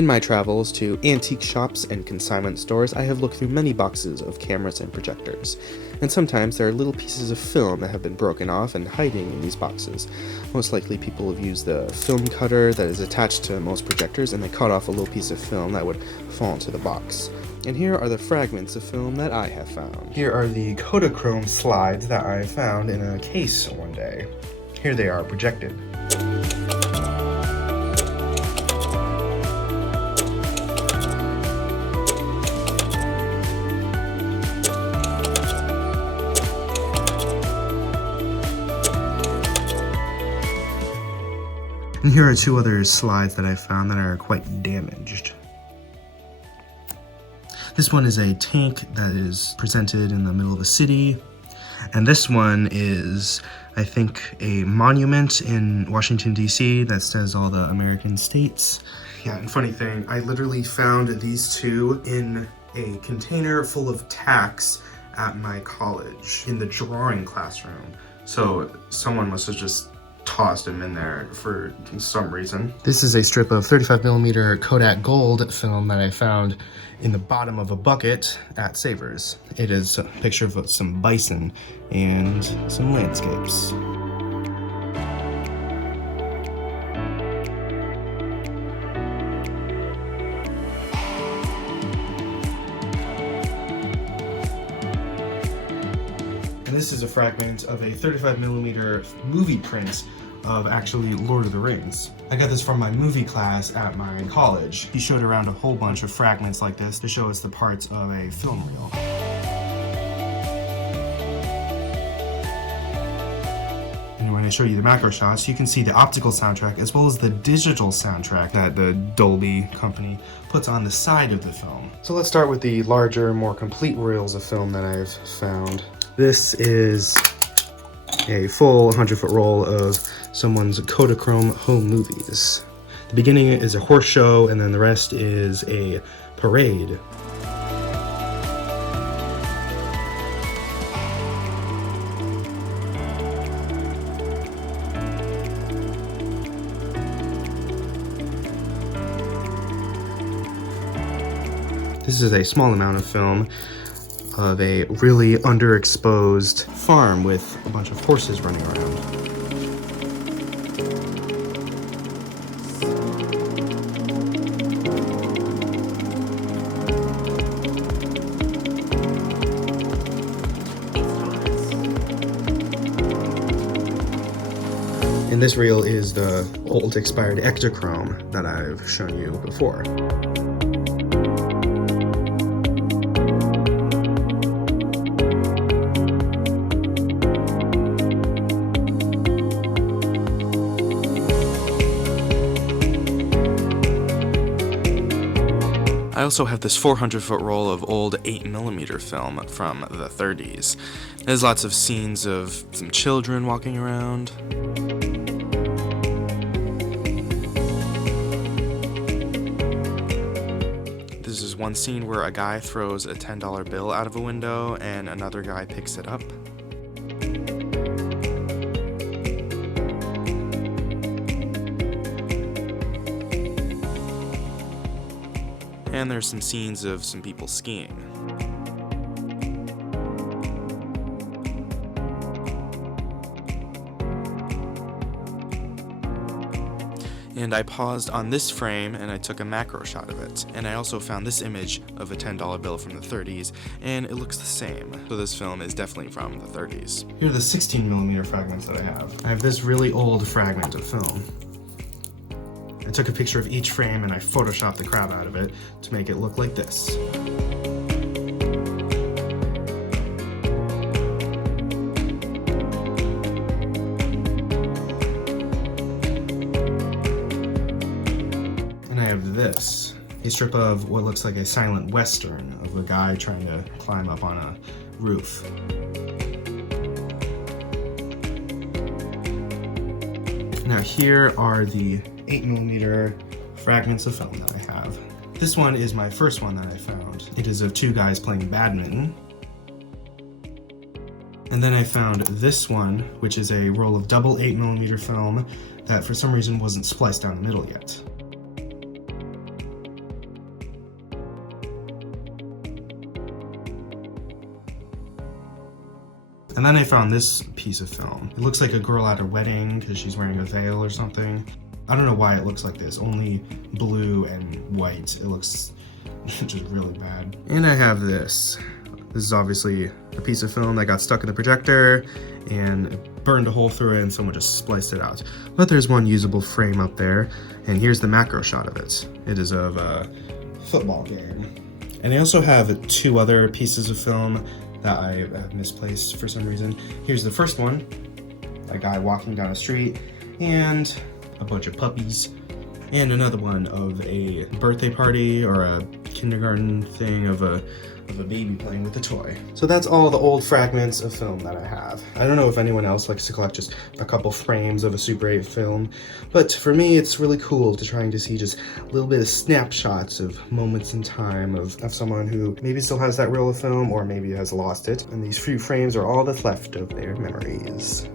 In my travels to antique shops and consignment stores, I have looked through many boxes of cameras and projectors, and sometimes there are little pieces of film that have been broken off and hiding in these boxes. Most likely people have used the film cutter that is attached to most projectors, and they cut off a little piece of film that would fall into the box. And here are the fragments of film that I have found. Here are the Kodachrome slides that I found in a case one day. Here they are projected. And here are two other slides that I found that are quite damaged. This one is a tank that is presented in the middle of a city. And this one is, I think, a monument in Washington, D.C. that says all the American states. Yeah, and funny thing, I literally found these two in a container full of tacks at my college in the drawing classroom. So someone must have just tossed them in there for some reason. This is a strip of 35mm Kodak Gold film that I found in the bottom of a bucket at Savers. It is a picture of some bison and some landscapes. And this is a fragment of a 35mm movie print of actually Lord of the Rings. I got this from my movie class at my college. He showed around a whole bunch of fragments like this to show us the parts of a film reel. And when I show you the macro shots, you can see the optical soundtrack as well as the digital soundtrack that the Dolby company puts on the side of the film. So let's start with the larger, more complete reels of film that I've found. This is a full 100-foot roll of someone's Kodachrome home movies. The beginning is a horse show, and then the rest is a parade. This is a small amount of film of a really underexposed farm with a bunch of horses running around. And this reel is the old expired Ektachrome that I've shown you before. I also have this 400-foot roll of old 8mm film from the 30s. There's lots of scenes of some children walking around. This is one scene where a guy throws a $10 bill out of a window and another guy picks it up. And there's some scenes of some people skiing. And I paused on this frame and I took a macro shot of it. And I also found this image of a $10 bill from the 30s, and it looks the same. So this film is definitely from the 30s. Here are the 16mm fragments that I have. I have this really old fragment of film. I took a picture of each frame and I photoshopped the crap out of it to make it look like this. And I have this, a strip of what looks like a silent western of a guy trying to climb up on a roof. Now here are the 8mm fragments of film that I have. This one is my first one that I found. It is of two guys playing badminton. And then I found this one, which is a roll of double 8mm film that for some reason wasn't spliced down the middle yet. And then I found this piece of film. It looks like a girl at a wedding because she's wearing a veil or something. I don't know why it looks like this, only blue and white. It looks just really bad. And I have this. This is obviously a piece of film that got stuck in the projector and it burned a hole through it and someone just spliced it out. But there's one usable frame up there, and here's the macro shot of it. It is of a football game. And I also have 2 other pieces of film that I have misplaced for some reason. Here's the first one, a guy walking down a street, and a bunch of puppies, and another one of a birthday party or a kindergarten thing of a baby playing with a toy. So that's all the old fragments of film that I have. I don't know if anyone else likes to collect just a couple frames of a Super 8 film, but for me it's really cool to trying to see just a little bit of snapshots of moments in time of someone who maybe still has that reel of film or maybe has lost it, and these few frames are all that's left of their memories.